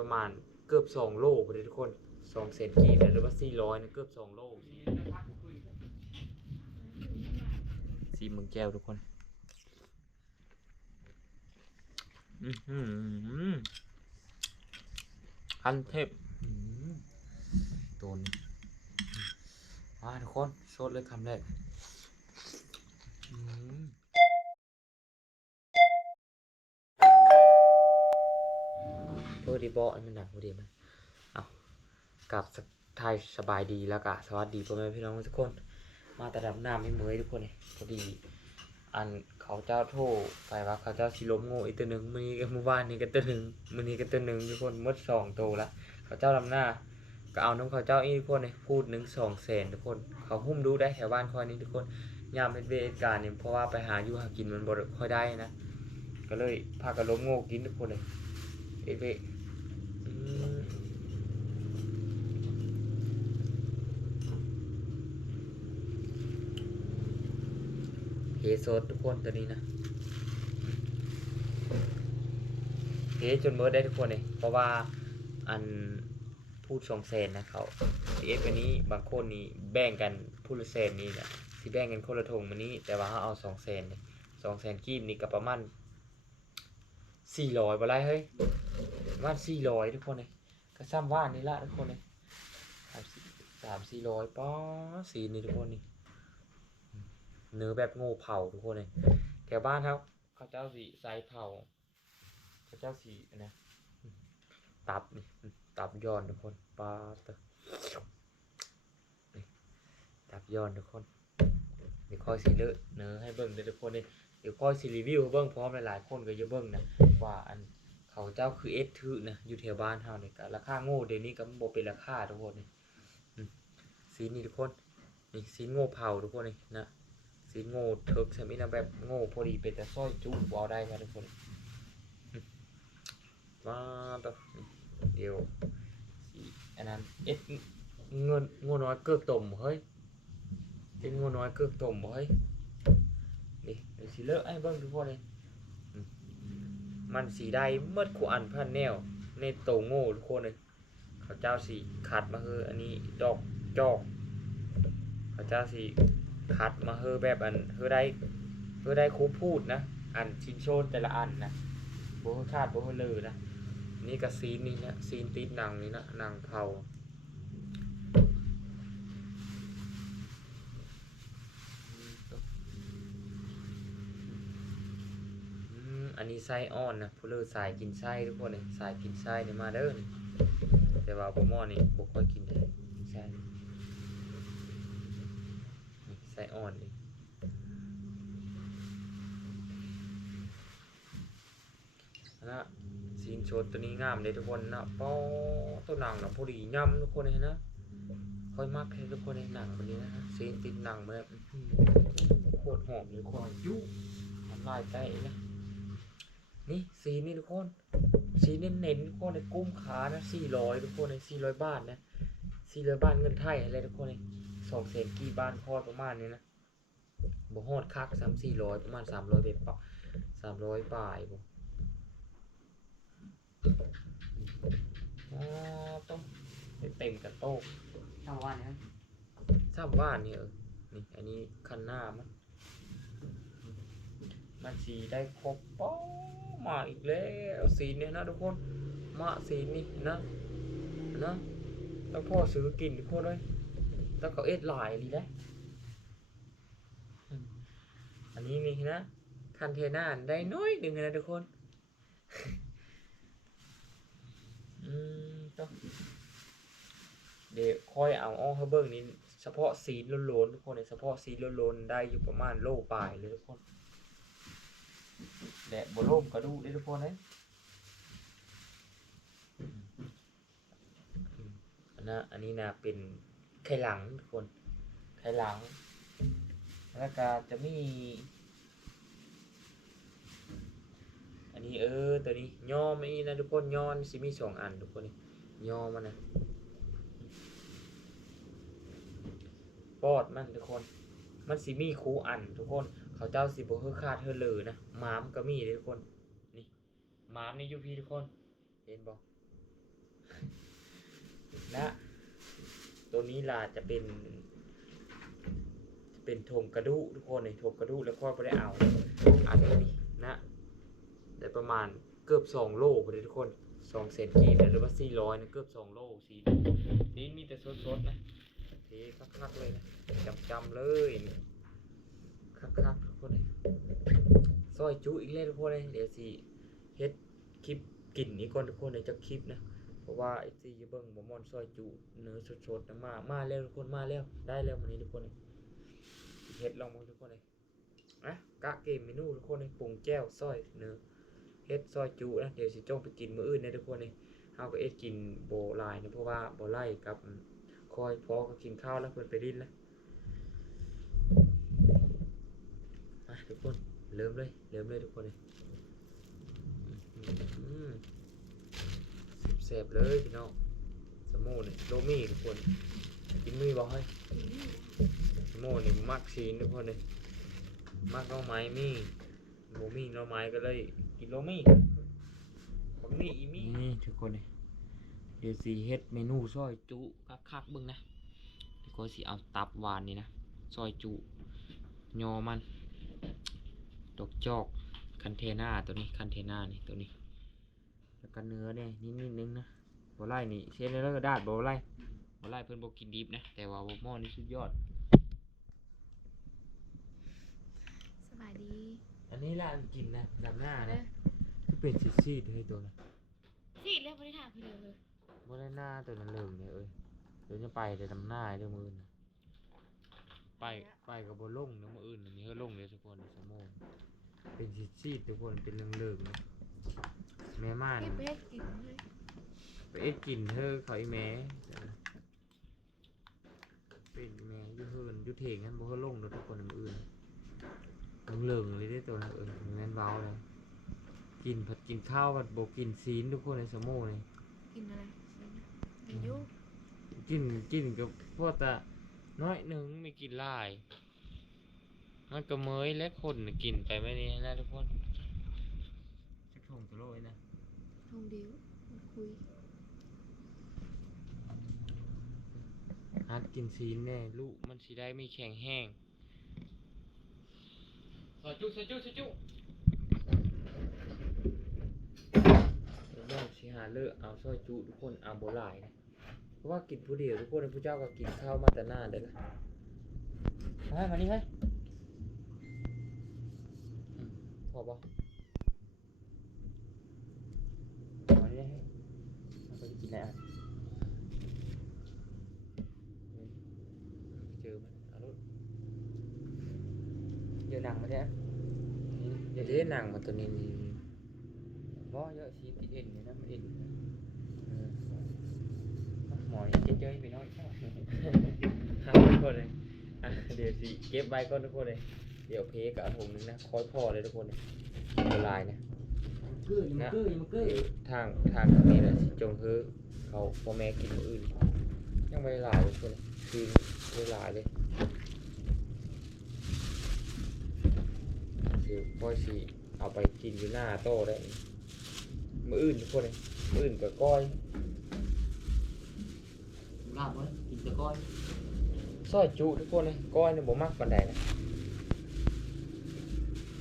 ประมาณเกือบ2 โลเลยทุกคน200,000 กีบหรือว่า400นะเกือบ2 โลสีเมืองแก้วทุกคนอันเทพตัวนี้มาทุกคนโซดเลยคำแรกเพื่อดีบอลมันหนักพอดีไหมเอากับไทยสบายดีแล้วก็สวัสดีพ่อแม่พี่น้องทุกคนมาแต่ดับหน้าไม่เมยทุกคนเลยพอดีอันเขาเจ้าโทษไปว่าเขาเจ้าชิล้มโง่อีกตัวหนึ่งมือนี้กับมือวานนี่ก็ตัวหนึ่งมือนี้ก็ตัวหนึ่งทุกคนมด2 ตัวละเขาเจ้าลำหน้าก็เอาน้องเขาเจ้าอีกทุกคนเลยพูด1-2 แสนทุกคนเขาหุ้มดูได้แถวบ้านคอยนี้ทุกคนยามเป็นเวทการเนี่ยเพราะว่าไปหาอยู่หากินมันบ่ค่อยได้นะก็เลยพากันล้มโง่กินทุกคนเลยเอเวเฮโซดทุกคนตัวนี้นะเฮจนเมิร์ได้ทุกคนเลยเพราะว่าอันพูด200,000นะเขาเอฟอันนี้บางคนนี่แบ่งกันพูดละ100,000นี่นะที่แบ่งกันคนละทงมันนี้แต่ว่าเขาเอา200,000เนี่ย200,000 กีบนี่ก็ประมาณ400บ่ไรเฮ้ยประมาณ400ทุกคนเลยก็ซ้ำว่านนี่ละทุกคนเลย300-400ป้อสีนี่ทุกคนนี่เนื้อแบบโง่เผาทุกคนเลยแถวบ้านครับเขาเจ้าสีใส่เผาเขาเจ้าสีนะตับนี่ตับย้อนทุกคนปลาตับย้อนทุกคนเดี๋ยวคอยสีเลอะเนื้อให้เบิ้งทุกคนเลยเดี๋ยวคอยสีรีวิวเบิ้งพร้อมหลายๆคนก็จะเบิ้งนะว่าอันเขาเจ้าคือถือนะอยู่แถวบ้านเฮาเนี่ยก็ราคาโง่เดี๋ยวนี้ก็บ่เป็นราคาทุกคนนี่สีนี่ทุกคนนี่สีโง่เผาทุกคนนี่นะสีโง่เถิกใช่ไหมนะแบบโง่พอดีเป็นแต่สร้อยจุ๊บเอาได้ครับทุกคนมาต่อเดี๋ยวสีอันนั้นเงินงูน้อยเกือบต่มเฮ้ยเป็นงูน้อยเกือบต่มเฮ้ยนี่สีเลอะไอ้เบิ้งทุกคนเลยมันสีได้เมื่อขวานพันแนวในโตโง่ทุกคนเลยเขาเจ้าสีขัดมาเฮออันนี้ดอกจอกเขาเจ้าสีขัดมาเฮอแบบอันเฮอได้ครูพูดนะอันชิ้นโชนแต่ละอันนะโบคาดโบเลยนะนี่กับซีนนี่นะซีนติดหนังนี่นะหนังเผาอันนี้ไส้อ่อนนะผู้เลือสายกินไส้ทุกคนเลยสายกินไส้เนี่ยมาเด้อแต่ว่าผมมอนี่บุกค่อยกินเลยไส้ไส้อ่อนนี่นะซีนโชดตัวนี้งามเลยทุกคนนะป้อตัวหนังนะพอดีย่ำทุกคนเลยนะค่อยมากเลยทุกคนในหนังวันนี้นะซีนติดหนังมาแบบโคตรหอมเลยคนยุทำลายใจนะนี่สีนี่ทุกคนสีเน้นๆทุกคนในกุ้มขานะ400ทุกคนใน400 บาทนะ400 บาทเงินไทยอะไรทุกคนใน200,000 กี่บ้านพอประมาณนี้นะบ่ฮอดคัก300-400ประมาณ300 เบ็ดปะ300 บาทบ่ต้องเต็มกับโต๊ะ3 วันนะ3 วันนี่นี่อันนี้คันหน้ามันสีได้ครบป้อมาอีกแล้วสีเนี่ยนะทุกคนมาสีนี่นะต้องพ่อซื้อกินทุกคนเลยต้องเขาหลายดีนะอันนี้นี่นะคันเทน่าได้น้อยหนึ่งนะทุกคนต้องเดี๋ยวคอยเอาอ้อเขาเบิ้งนี้เฉพาะซีนโลนๆทุกคนในเฉพาะซีนโลนๆได้อยู่ประมาณโลปลายเลยทุกคนแดดบโลมกระดูได้ทุกคนเลยอันนี้นะเป็นไข่หลังทุกคนไข่หลังแล้วก็จะมีอันนี้ตัวนี้ย่อไม่นะทุกคนย่อสิมี2 อันทุกคนนี่ย่อมันนะปอดมันทุกคนมันสิมีคูอันทุกคนเขาเจ้าสิบ่คือคาดเธอเลยนะม้ามก็มีทุกคนนี่ม้ามนี่ยูพีทุกคนเห็นบ่ นะตัวนี้ล่ะจะเป็นโทงกระดูกทุกคนในโทงกระดูกแล้วค่อยไปได้เอาอันนี้นะได้ประมาณเกือบ2โลไปเลยทุกคน2เซนกีบหรือว่า400นะเกือบ2โลสีนี่มีแต่สดๆนะทีคักๆเลยนะจำเลยคักๆทุกคนเลยซอยจุอีกเลยทุกคนเลยเดี๋ยวสิเฮ็ดคลิปกินนี้ก่อนทุกคนในจะคลิปนะเพราะว่าไอ้ที่เบิ่งบ่มอนซอยจุเนื้อสดๆนะมาแล้วทุกคนมาแล้วได้แล้ววันนี้ทุกคนเลยเฮ็ดลองมาทุกคนเลยนะกะเกมเมนูทุกคนเลยปรุงแก้วซอยเนื้อเฮ็ดซอยจุนะเดี๋ยวสิจ้องไปกินมื้ออื่นนะทุกคนเลยเฮาก็เอ็ดกินโบหลายนะเพราะว่าบ่ไล่กับคอยพอก็กินข้าวแล้วเพิ่นไปดิ้นแล้วมาทุกคนเริ่มเลยทุกคนเลยเสพเลยพี่น้องสมูนี่โรมี่ทุกคนกินมือบ่ให้สมูนี่มักซีนทุกคนเลยมักน้องไม้มี่โรมี่น้องไม้ก็เลยกินโรมี่บักมี่อีมี่นี่ทุกคนเลยเดี๋ยวสิเฮ็ดเมนูซอยจุคักๆเบิ่งนะเดี๋ยวก็สิเอาตับหวานนี่นะซอยจุยอมันดอกจอกคันเทน่าตัวนี้คันเทน่านี่ตัวนี้แล้วก็เนื้อเนี่ยนิดนึงนะบ่ไล่นี่เช่นแล้วก็ดาดบ่ไล่เพิ่นบ่กินดิบนะแต่ว่าบ่หม้อนี่สุดยอดสบายดีอันนี้ล่ะกินนะดำหน้านะเป็นซีดๆให้ตัวนะสิเรียกบริษัทพี่เลยบ่ได้หน้าตัวนั้นเลิงเนี่ยเดี๋ยวจะไปแต่ดำหน้าเด้อมื้อนะไปก็บ่ลงเด้อมื้ออื่นอันนี้เฮาลงเด้อทุกคนสมองเป็นซีดๆทุกคนเป็นเลิงๆนะแม่ม่านไปเฮ็ดกินเลยไปเอ็ดกินเธอเขาอีแม่เป็นแม่ยุเฮินยุเถงนั่นบ่เฮาลงเด้อทุกคนมื้ออื่นเหลืองเลยได้ตัวนะแม่นเบาเลยกินผัดกินข้าวผัดบ่กินซีนทุกคนในสมองนี่กินอะไรกินยุกินกับพวกแต่น้อยหนึ่งไม่กินหลายมันก็เมยและคนกินไปไม่นี่นะทุกคนสักทงตัวโลยนะทงเดียวคุยฮัดกินซีนแน่ลูกมันสิได้ไม่แข็งแห้งซอยจุน้องสิหาเลือกเอาซอยจุทุกคนเอาโบราณนะเพราะว่ากินผู้เดียวทุกคนพระเจ้าก็กินข้าวมาแต่หน้าเด้อละมานี่เฮ้ยพอปะมานี่ให้เราไปกินอะไรอ่ะเจอมันเอาลูกเยอะหนังมาเนี่ยเดี๋ยวหนังมาตัวนี้บ่เยอะชีติเอ็นเลยนะมันเอ็นหมอยเจ๊ไปน้อยครับทุกคนเลยเดี๋ยวสิเก็บไว้ก่อนทุกคนเลยเดี๋ยวเพกับถุงนึงนะคอยพอเลยทุกคนเลยละลายนะนะทางนี้นะจงคือเขาพ่อแม่กินอื่นยังไม่ละลายทุกคนคือละลายเลยคือพ่อสิเอาไปกินอยู่หน้าโต๊ะได้มื้ออื่นทุกคนเลยมื้ออื่นกับก้อยลาบไว้กินแต่ก้อยซอยจุทุกคนเลยก้อยเนี่ยบ่มักปานใดนะ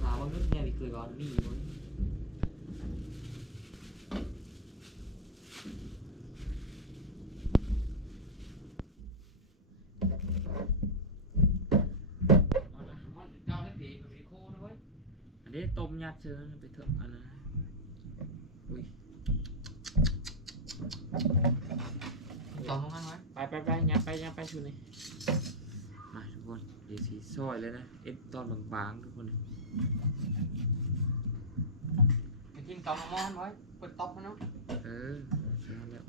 หาว่านึกแนวอีกเคยก่อนมีบ่อันนี้ต้มยัดเชื้อไปเถอะอันนั้นอุ้ยต่อห้องกันไว้ไปยัดไปชุดนี้มาทุกคนเดี๋ยวสีซอยเลยนะเอ็ดตอนบางๆทุกคนไปกินกับมะม่วงไว้เปิดต๊อกมันเนาะใช่แล้ว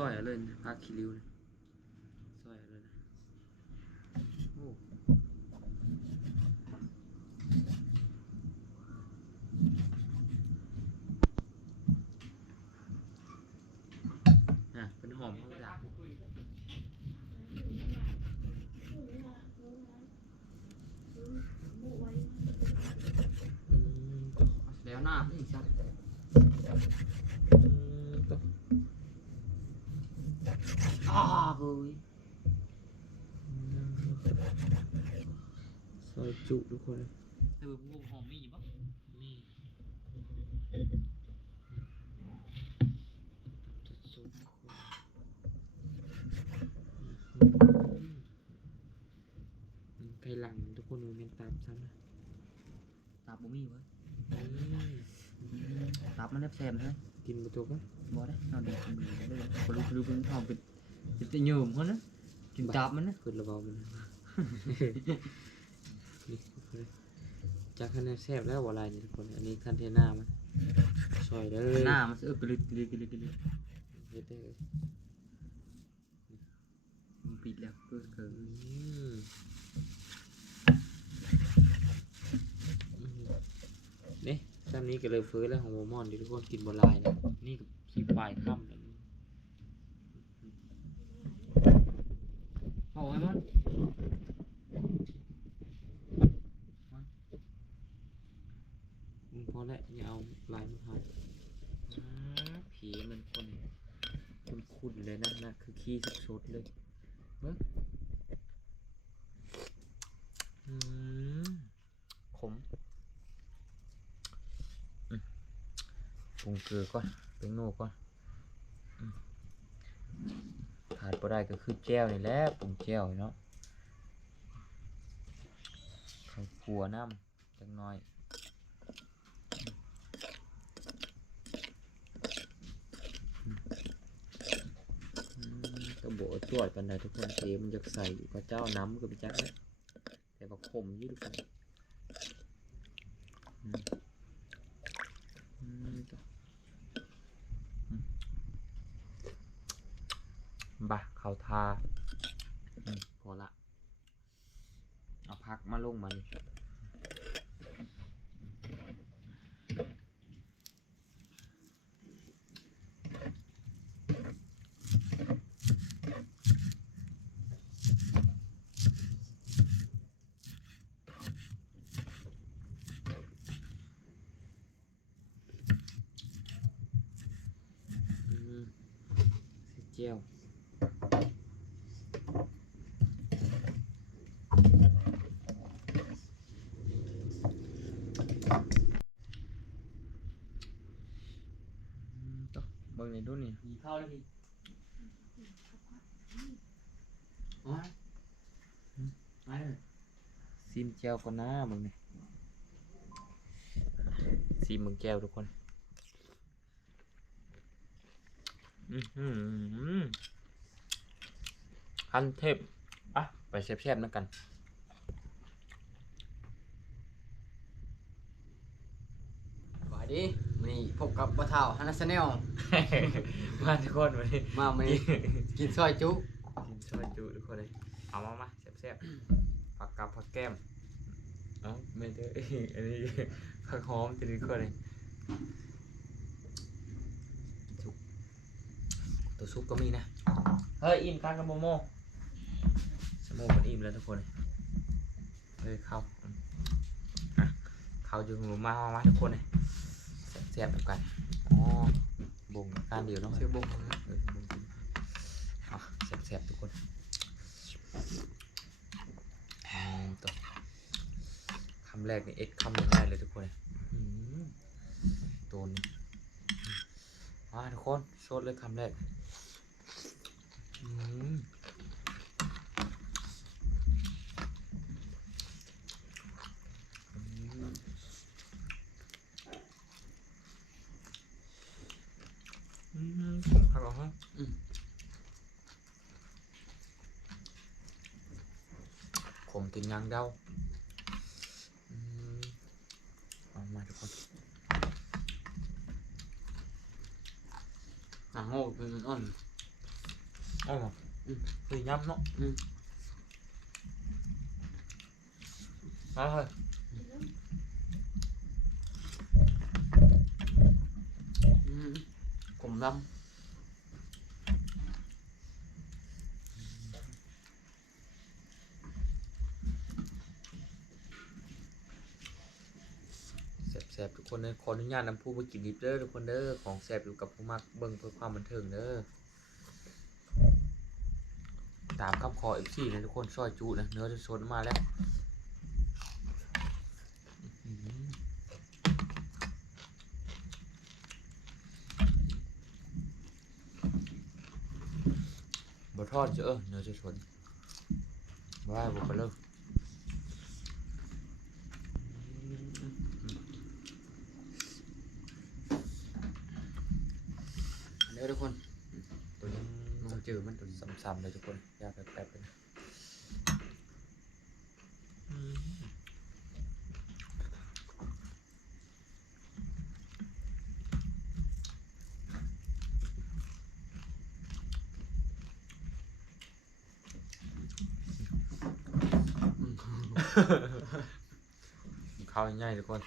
ซอยเลยนะพักคิริวนะซอยเลยนะโอ้ แล้วหน้านี่ครับ ต้อง เฮ้ย ซอยจุทุกคนเลย เออพวกหอมมีปะ นี่จะสุดคนไก่หลังทุกคนเลยเป็นตามซ้ำนะ ตับบ่มีเว้ย นี่ ตับมันแซ่บๆเลย กินประตูกัน บ่ได้เอาเด็กกินได้คนรู้เพิ่งทำเป็นตะยืมเขานะกินตับมันนะ ขึ้นระเบามันนะนี่ทุกคนเลยจากคะแนนแซ่บแล้ววะลายนี่ทุกคนอันนี้คันเทน่ามันซอยเลย หน้ามันกระลึกเฮ็ด เฮ็ดได้เลย มันปิดแล้วเกิน นี่ซ้ำนี้ก็เลยฟื้นแล้วของโมมอนที่ทุกคนกินบนลายนะนี่กับขี้ปลายค่ำแล้ว พอไหมมัน พอแล้วอย่าเอาลายมันหายผีมันคนคุ้นๆเลยนะคือขี้สดๆเลยเบิ้ง ขมปรุงเกลือก่อนเป็นโน่ก่อนขาดบ่ได้ก็คือแจ่วนี่แหละปรุงแจ่วเนาะข้าวคั่วน้ำจังน้อยก็บ่ตรวจปานใดทุกคนเทมันจะใส่อยู่กับเจ้าน้ำก็ไปจักแล้วแต่ว่าขมอยู่ทุกคนบ่ะเขาทาพอละเอาพักมาลงมานี่เจียวต่อเบิ่งในดูนี่ มีข้าวแล้วพี่อ๋อไปเลย ซิมเจียวก่อนนะมึงนี่ซิมมึงแก้วทุกคนคันเทพอ่ะไปแซ่บๆนั่นกัน สวัสดีนี่พบกับบ่าวเฒ่าฮันนัสแนล มาทุกคนวันนี้ มามื้อนี้กินซอยจุ กินซอยจุทุกคนเลยเอามาแซ่บๆผักกับผักแก้มเอ้าไม่ได้ อันนี้ผักหอมจะทุกคนเลยซุปตัวซุปก็มีนะเฮ้ยอิ่มกันกับโมโม่สโมมันอิ่มแล้วทุกคนเลยเฮ้ยเข้าอ่ะเข้าอยู่หนูมาทุกคนเลยแซ่บแบบกันอ๋อบ่งการเดียวเนาะ เชื่อบ่งนะ บ่งกินอ่ะแซ่บๆทุกคนตัวคำแรกนี่เอ็ดคำง่ายเลยทุกคนเลยตัวนี้มาทุกคนโซดเลยคำแรกผมขับออกฮะผมกินยางเดาเอามาทุกคน หนังโง่เป็นอ่อน อ๋อคือย้ำเนาะมาเลย ขมดำ ซ่บทุกคนเด้อขออนุญาตนำผู้ไปกินดิบเด้อทุกคนเด้อของแซ่บอยู่กับผู้มักเบิ่งเพื่อความบันเทิงเด้อตามคำขอ FC นะทุกคนซอยจุนะเนื้อสดๆมาแล้วอื้อหือบ่ทอดเจ้อเนื้อสดๆว้ายบ่ไปเลยเด้อทุกคนตัวนี้มันจืดมันตัวซ้ำๆเลยทุกคนยากแป๊บๆเลยนะข้าวง่ายๆทุกคน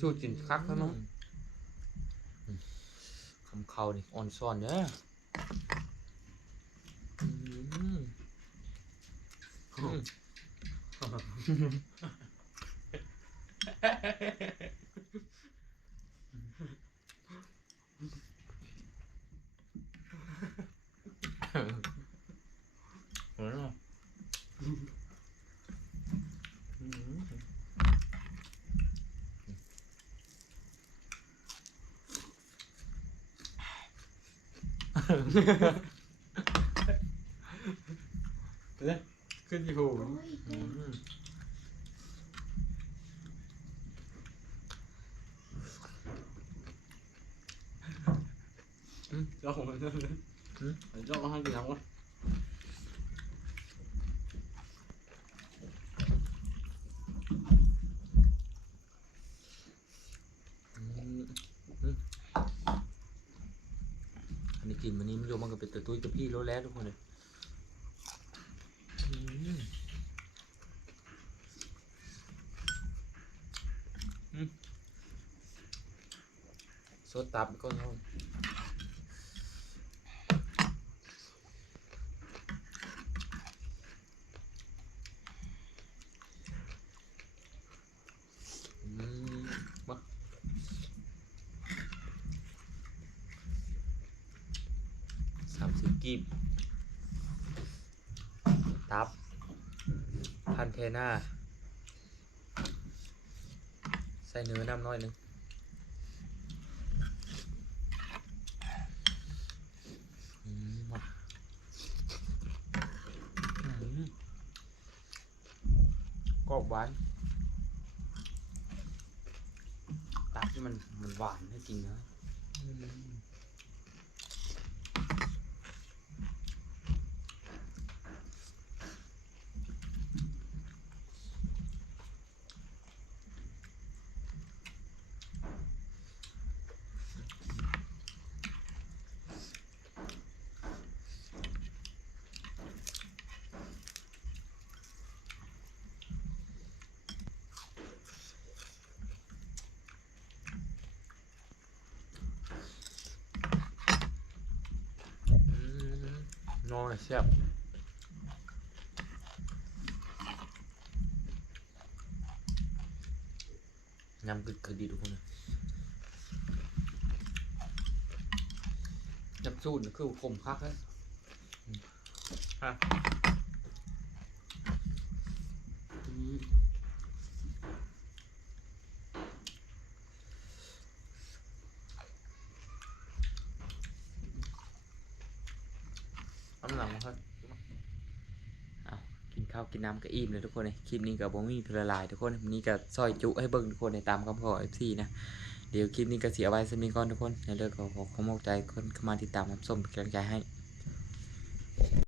สู้กินคักแล้วเนาะคำข้าวนี่อ่อนซ่อนเด้อขึ้นที่หู โอ้ยเก่ง cho không phải cho con hai cái nào quá อันนี้กินมันนี้มันโยมมันก็เป็นตัวตุ้ยตัวพี่รู้แล้วทุกคนเลยสดตับก็เท่ามา30 กีบตับพันเทน่าใส่เนื้อน้ำน้อยหนึงมากรอบหวานตับที่มันหวานให้จริงนะน้อยแซ่บยำกึดๆดีทุกคนนะยำสูตรนี่คือขมคักเลยฮะน้ำหนักมาครับกินข้าวกินน้ำก็อิ่มเลยทุกคนเลยคลิปนี้กับบ่มีเพลหลายทุกคนวันนี้ก็ซอยจุให้เบิ่งทุกคนในตามคำขอ FC นะเดี๋ยวคลิปนี้ก็เสียไว้สมีก่อนทุกคนในเรื่องของความใจคนเข้ามาติดตามรับชมเป็นกำลังใจให้